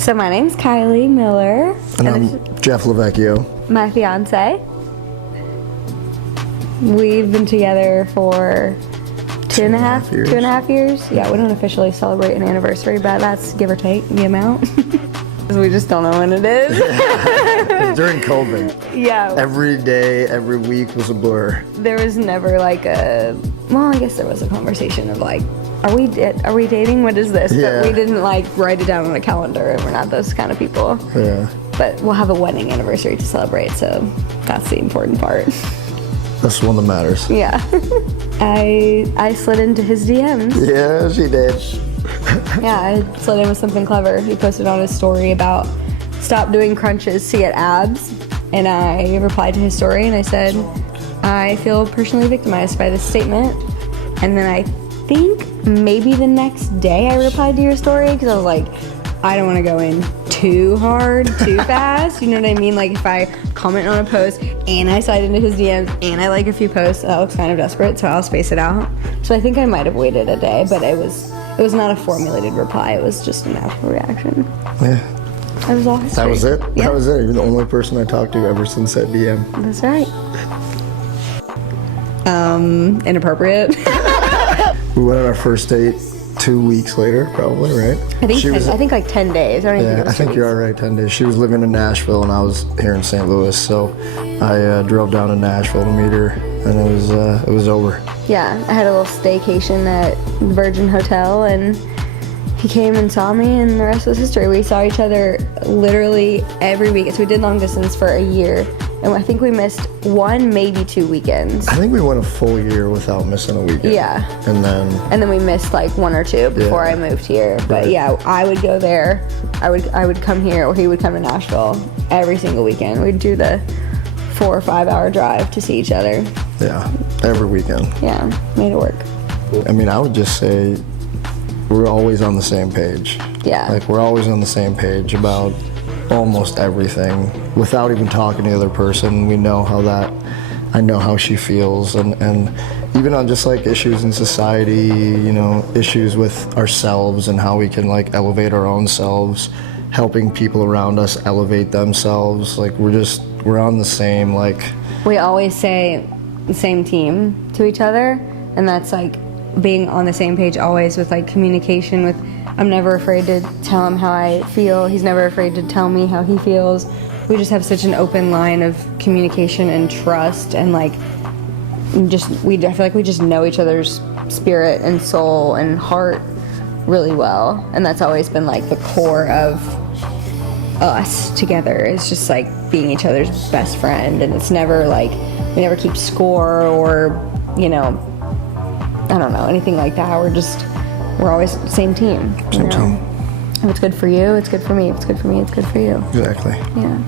So my name's Kiley Miller. And I'm Jeff Lavecchio. My fiance. We've been together for two and a half years. Yeah, we don't officially celebrate an anniversary, but that's give or take the amount. We just don't know when it is. During COVID. Yeah. Every day, every week was a blur. There was never like I guess there was a conversation of like, are we dating? What is this? Yeah. But we didn't like write it down on a calendar, and we're not those kind of people. Yeah. But we'll have a wedding anniversary to celebrate, so that's the important part. That's the one that matters. Yeah. I slid into his DMs. Yeah, she did. Yeah, I slid in with something clever. He posted on his story about stop doing crunches to get abs, and I replied to his story and I said, I feel personally victimized by this statement. And then I think maybe the next day I replied to your story because I was like, I don't want to go in too hard, too fast. You know what I mean? Like if I comment on a post and I slide into his DMs and I like a few posts, that looks kind of desperate, so I'll space it out. So I think I might have waited a day, but it was not a formulated reply. It was just a natural reaction. Yeah. That was all history. That was it? Yeah. That was it. You're the only person I talked to ever since that DM. That's right. Inappropriate. We went on our first date 2 weeks later, probably, right? I think like 10 days. I don't even think it was 2 weeks. You're all right, 10 days. She was living in Nashville and I was here in St. Louis, so I drove down to Nashville to meet her, and it was over. Yeah, I had a little staycation at the Virgin Hotel, and he came and saw me, and the rest was history. We saw each other literally every week. So we did long distance for a year, and I think we missed one, maybe 2 weekends. I think we went a full year without missing a weekend. Yeah. And then we missed like one or two before I moved here. But right. yeah, I would go there. I would come here, or he would come to Nashville every single weekend. We'd do the 4 or 5 hour drive to see each other. Yeah, every weekend. Yeah, made it work. I mean, I would just say we're always on the same page. Yeah. Like, we're always on the same page about almost everything. Without even talking to the other person, I know how she feels, and even on just like issues in society, you know, issues with ourselves and how we can like elevate our own selves, helping people around us elevate themselves. Like, we're on the same, like... We always say the same team to each other, and that's like being on the same page always with like communication with, I'm never afraid to tell him how I feel. He's never afraid to tell me how he feels. We just have such an open line of communication and trust, and like I feel like we just know each other's spirit and soul and heart really well, and that's always been like the core of us together. It's just like being each other's best friend, and it's never like we never keep score or, you know, I don't know, anything like that. We're always the same team. Same team. If it's good for you, it's good for me. If it's good for me, it's good for you. Exactly. Yeah.